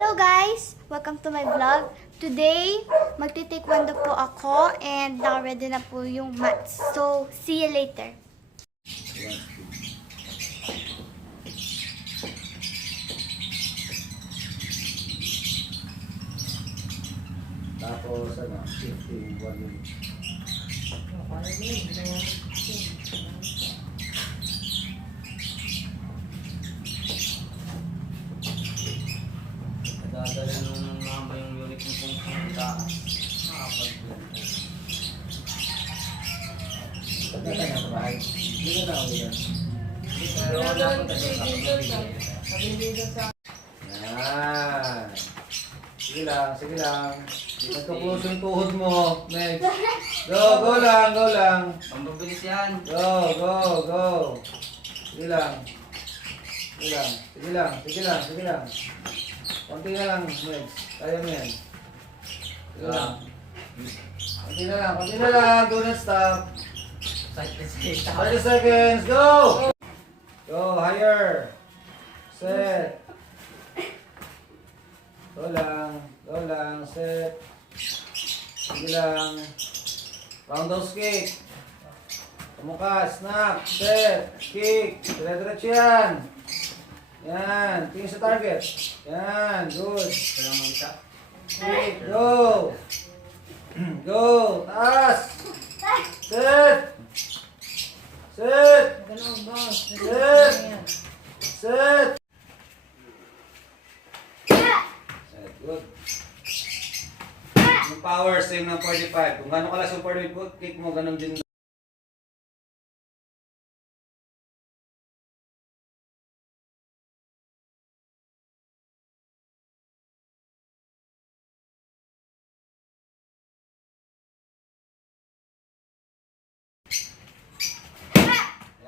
Hello guys! Welcome to my vlog. Today, magti-taekwondo po ako and naka-ready na po yung mats. So, see you later. Tapos, shifting 1 minute. Dadala nung mama yung unit ng kung taas. Pagka tayo sa bahay, hindi na tao yan. Yan. Sige lang, sige lang. Nagka-close yung tuhod mo. Next. Go lang, go lang. Pambabilis yan. Go. Sige lang. Sige lang. Konti na lang, next. Kaya mo yan. Sige lang. Konti na lang. Do not stop. 30 seconds, go! Go, higher. Set. Go lang, set. Sige lang. Roundhouse kick. Pamukas, snap, set, kick. Dire-diretso yan. Yan, tingin sa target. Yan, good. Kailangan mag-isa. Kick, go. Go, taas. Set. Set. Set. Set, good. Yung power, same ng 45. Kung gano'n kalas yung 45, kick mo, gano'n din.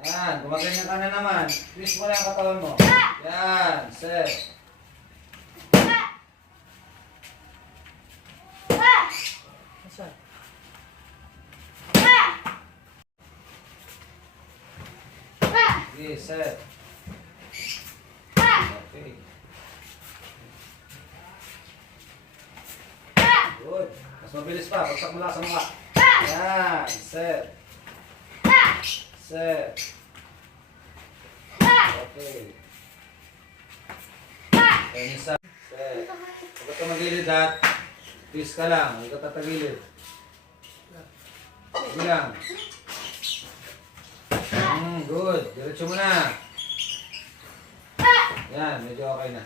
Yan, gumaganyan ka na naman. Twist mo lang ang katawan mo. Yan, set. Sige, set. Okay. Good. Mas mabilis pa. Pagsak mo lang sa mukha. Yan, set. Set. Okay. Yan isa. Set. Pagkat ka magilid ha, twist ka lang. Huwag ka tatagilid. Sige lang. Good. Diretso mo na. Yan, medyo okay na.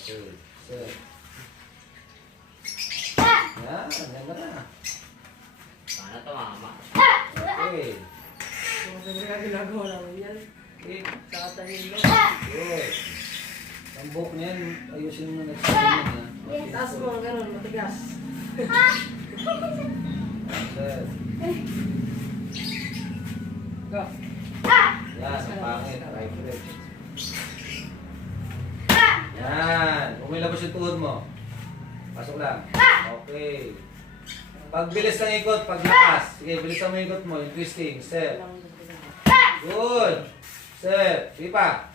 Okay. Set. Yan, ganda na. Paano ito mama? Okay. Ginagawa namin yan. Okay. Nakatahilo. Good. Ang buhok niyan, ayusin mo na sa ha. Taas mo, ganun, matigas. Set. Go. Yan, ang pangit. Right grip. Yan. Umilabas yung tuhod mo. Pasok lang. Okay. Pag bilis ng ikot, pag lakas. Sige, bilisan mo yung ikot mo. Yung twisting. Set. Good. Set. Sige pa.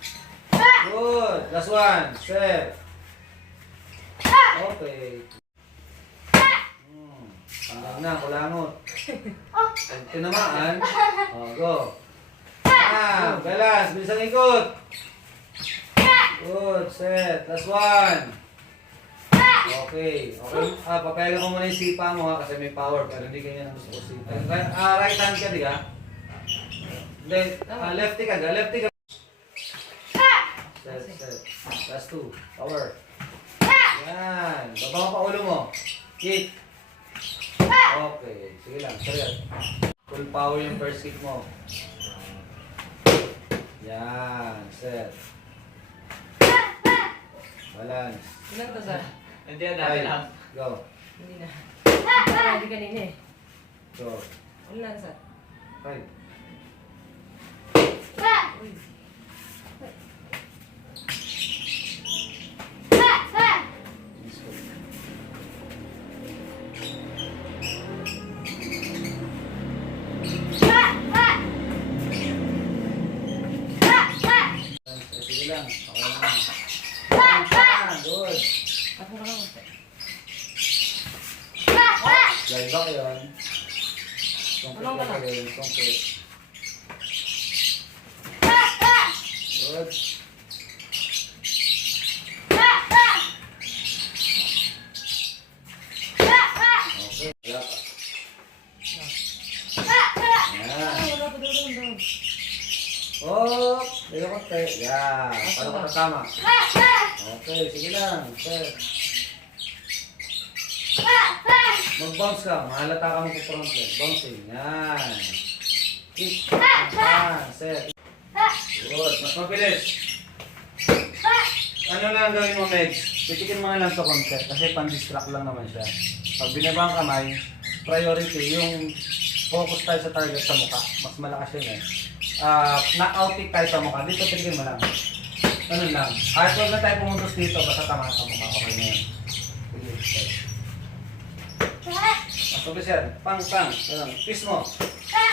Good. Last one. Set. Okay. Hanggang na, kulangot. Pag tinamaan, go. Balance. Bilis ang ikot. Good. Set. Last one. Okay. Papayagan ko muna yung sipa mo ha, kasi may power, pero hindi ganyan ang gusto ko sipa. Right hand ka, di ka? Hindi, lefty ka. Set. Last two. Power. Yan. Baba mo pa ulo mo. Kick. Okay. Sige lang. Sarili. Full power yung first kick mo. Yan. Set. Balance. Ilan to, sir? Hindi na dati lang. Go. Hindi na. Hindi kanina eh. Go. Ilan, sir? 5. Uy. Sige lang. Okay Good. Ako ka lang. Lie back yun. Sungkit Anong ka gano'n? rin. Sungkit. Good. Okay. Wala pa. Yan. Wala pa doon. Oh, tayo konti. Yan. Paano ka tatama? Okay, sige lang. Set. Mag-bounce ka. Mahalata ka mag-front leg. Bouncing. Yan. Kick. Yan. Set. Good. Mas mabilis. Ano lang ang gawin mo, Megs? Titikin mo nga lang sa concept kasi pan-distract lang naman siya. Pag binaba ang kamay, priority, yung focus tayo sa target sa mukha. Mas malakas yun eh. Knock-out kick tayo sa mukha. Dito titikin mo lang. Ganun lang. Kahit huwag na tayo pumuntos dito, basta tama sa mukha. Okay na yun. Sige, okay. Mas mabilis yan. Pang. Ganun. Twist mo.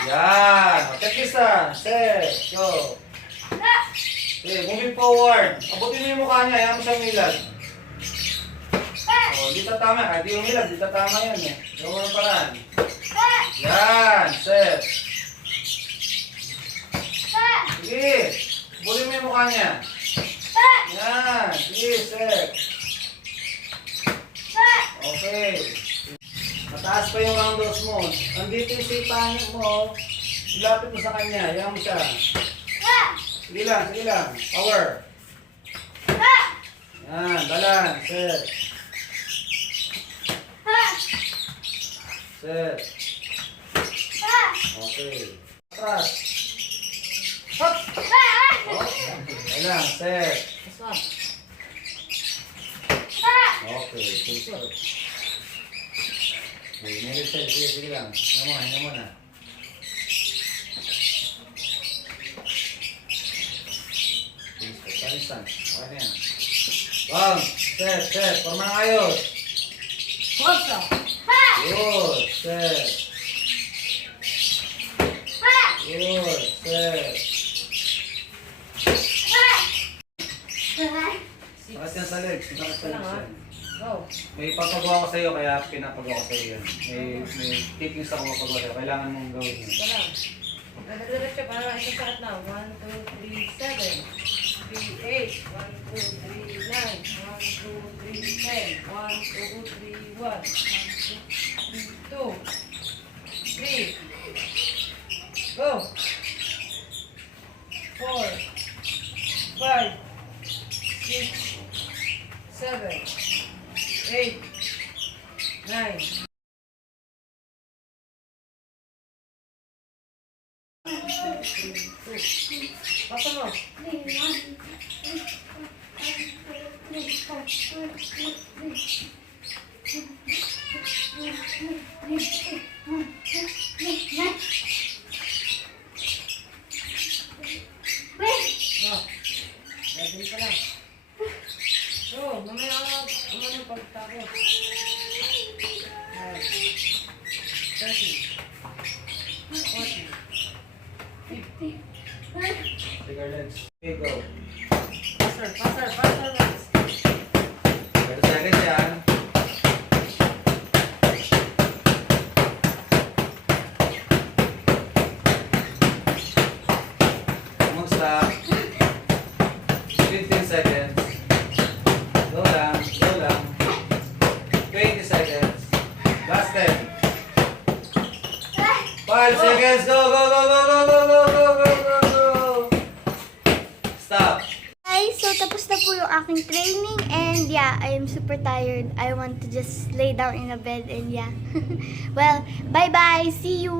Yan. Check distance. Set. Go. Okay, moving forward. Abutin mo yung mukha niya, ayaw mo siyang milag. O, di tatama. Kahit di umilag, di tatama yan eh. Gawin ang paraan. Yan, set. Sige, abutin mo yung mukha niya. Yan, sige, set. Okay. Mataas pa yung roundhouse mo. Nandito yung sipahan mo. Ilapit mo sa kanya, ayaw mo siya. Sige lang. Power. Yan, balance. Set. Set. Okay. Atras. Hop! Okay lang, set. Okay, good. Okay, meron set. Sige lang. Hinga mo na. Palisan. Okay na yan. Bang! Set. Forma ng ayos. Forza! Good. Set. Good. Set. Nakas yan sa legs. Nakas sa legs yan. Go. May papagawa ko sa iyo kaya pinapagawa ko sa iyo yan. May kickings ako mapagawa sa iyo. Kailangan mong gawin yun. Ito lang. Nagdiretso para isang sakit na. 1, 2, 3, 7. 3, 8. 1, 2, 3, 9. 1, 2, 3, 10. 1, 2, 3, 1. 1, 2, 3. Go. 4, 5, 6, 7, 8, 9. Pasa mo. Oh, nagdali ka lang. Oh, mamaya ka ng pagtako. 30, 40, 50. Take our legs. Okay, go. Faster, Max. 30 seconds yan. Mag-stop. 15 seconds. Go lang. 20 seconds. Last 10. 5 seconds. Go. Stop. Guys, so tapos na po yung aking training and yeah, I am super tired. I want to just lay down in a bed and yeah. Well, bye-bye. See you.